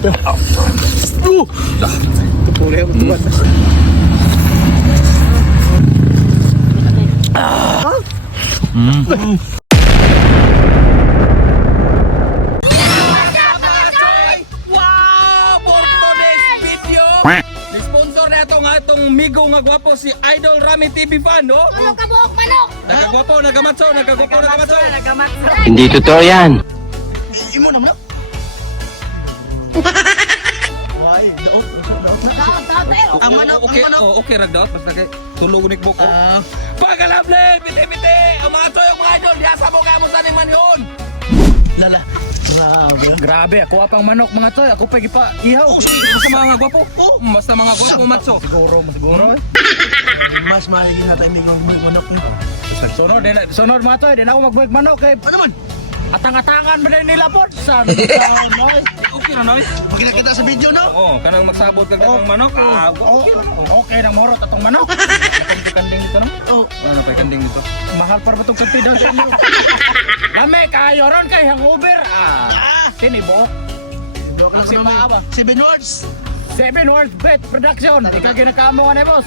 Dah. Boleh buat. Wow! For today's video, sponsor na itong migo nga gwapo si Idol Rami TV Fan, no? Ano ka buhok manok? Nagagwapo, nagamatso. Hindi totoo yan. Imo na mo. Ay, daot. Ang manok, okay, ang manok. oh, okay ragdaot basta kay tulog ni buko. Pagalable, piti. Ang mga toy, mga idol, diasa mo kamo sa ni man yun. Lala. Grabe. Grabe, ako apang manok mga toy. Ako pa ihaw. Basta mga gwapo. Basta mga gwapo matso. Siguro. Mas mahigin na tayo migo manok niyo. Sunod mga toy. Di na ako magbuhig manok. Kay Ano man? atang-atangan ba din nila po? San? Okay na noy. Pag nakita sa video no? Oh, kanang magsabot kag ng manok. Okay na morot atong manok. Kanding dito no? Oh. Ano pa kanding dito? Mahal para ba itong kanti daw sa inyo? Lame, kayo ron kay hangover. Tinibo. Si Paaba. 7 words. 7 World Bet Production. Ikaw ginakamo ka na, boss.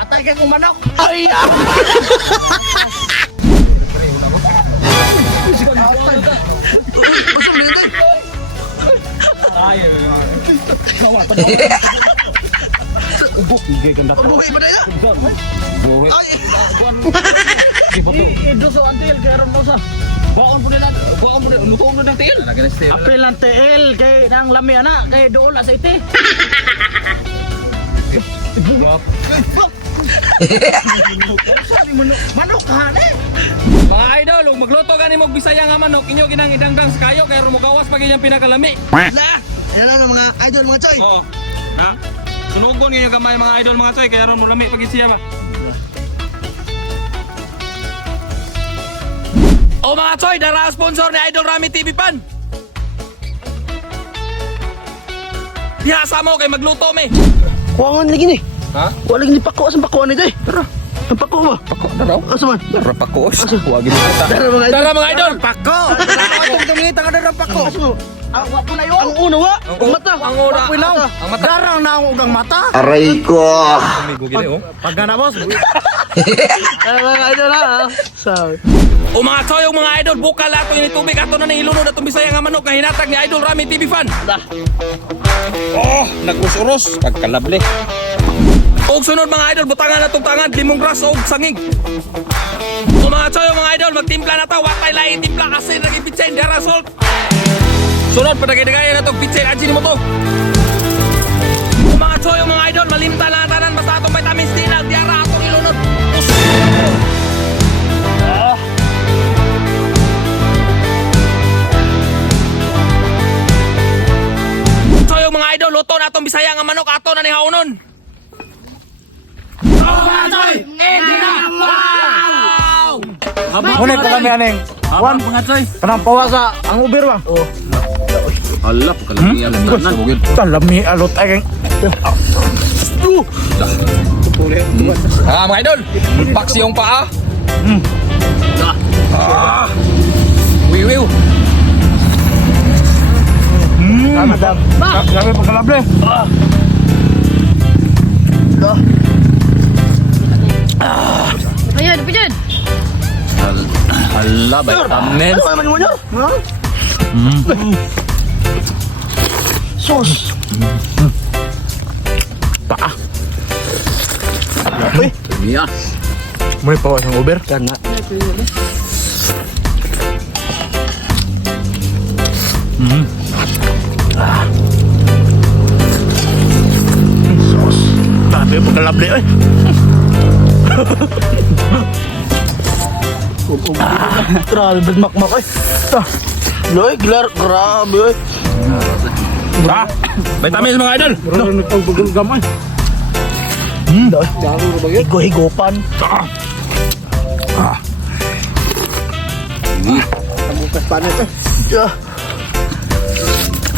Atay kay kong manok. Usap na yun. Ubok. Higay ganda. Buhay ba na yan? Buhit. Ay! Iduso ang tiil kay Aaron Mosa. Baon po nila. Lutoon na ng tiil. Nagalis tiil. Apil ang tiil kay nang lami ana kay dool sa ite. Manok ha eh. Mga idol, kung magluto gani mo Bisaya nga manok, inyo ginang idangdang sa kayo kaya rumugawas pag inyong pinakalami. La! Yan lang mga idol mga choy. Oo. Ha? Sunugon ninyo gamay mga idol mga choy kaya ron mo lami pag siya ba. O mga choy, dara ang sponsor ni Idol Rami TV Fan. Bihasa mo kay magluto me. Kuwangan lagi ni. Ha? Kuwangan lagi ni pako. Asan pako ni day? Tara. Ang pako ba? Pako na daw. Asa man? Dara pako. Huwag kita. Tara mga idol. Dara mga idol. Pako. Tumingita ka na pako. Asa mo? Ang wapo na yun. Ang una wa. Ang mata. Ang una. Wapo ilaw. Ang mata. Darang na ang ugang mata. Aray ko. Amigo gini oh. Pagka na boss. Mga idol ha. Sorry. O mga choy, o mga idol, bukal ato yung tubig ato na nahilunod atong Bisaya nga manok nga hinatag ni Idol Rami TV Fan. Oh, nag-us-uros, pagkalable. Og sunod mga idol, butangan atong tangan, lemongrass og sangig. O mga choy, o mga idol, magtimpla na ta, watay lain timpla kasi naging pitsen, dara salt. Sunod, padagay-dagayan na itong pitsen, adjin mo to. O mga choy, o mga idol, malimta na tanan, basta atong vitamins D lang, diara atong ilunod. So yung mga idol, luto na itong Bisaya nga manok, ato na ni Haunon. Wow! Ngunit ka kami aneng. Wan, mga choy. Kanang pawa sa ang Uber ba? Oo. Alap, kalami ang tanan. Talami alot ay keng. Mga idol, box yung paa. Wiwiw. Grabe pagkalable. Ayun, pijud. Hala, vitamins. Ano naman mo niyo? Ha? Sos. Paa. Uy. Niya. May pawa sa Uber. Kana. Sos. Grabe pagkalable eh. Grabe bedmak-mak eh. Loy, grabe eh. Ha? Vitamins mga idol. Meron ito gamay. Higo-higopan. Bukas panet eh. Yeah.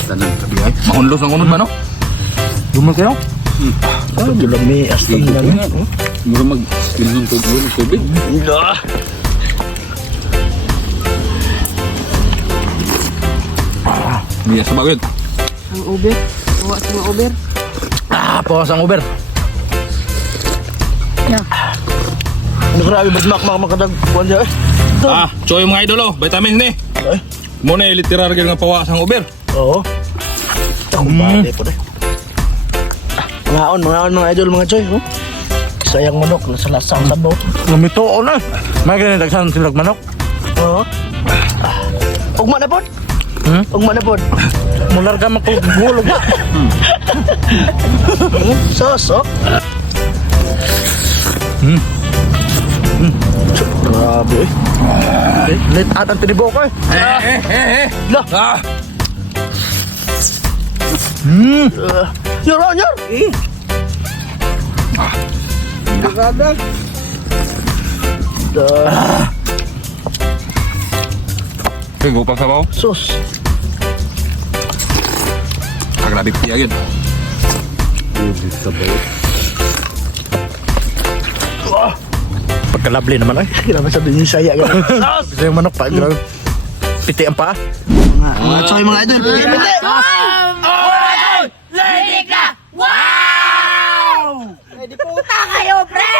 Tanan kabi ay. Maunlos ang unod ba no? Duman kayo? Dulami asting na yun. Mura mag-spill ng tubig. Ila. Niya sa bagay. Ang Uber. Bawa sa mga Uber. Pawas ang Uber. Ano grabe, ba't makadaag kuhan dyan Choy mga idol oh, vitamins ni. Ay. Muna literal gyud nga pawas ang Uber. Oo. Ako bali po deh. Mga idol, mga choy. Oh. Sayang manok, nasa lasang sabaw. Lumito ko na. May ganyan dagsan silag manok. Oo. Ugma na po. Ugma na po. Mular ka makugulog. Sos, oh. Grabe, eh. Lit at ang tinibo ko eh. Lah. Yor, yor. Delikado. Pingo pa sabaw. Sus. Grabe piya gyud. Pagkalabli naman ay. Grabe sa din yung saya. Sus! Kasi yung manok pa. Grabe. Piti ang paa. Mga choy, mga idol. Piti. Ready ka! Wow! Ready puta kayo, pre!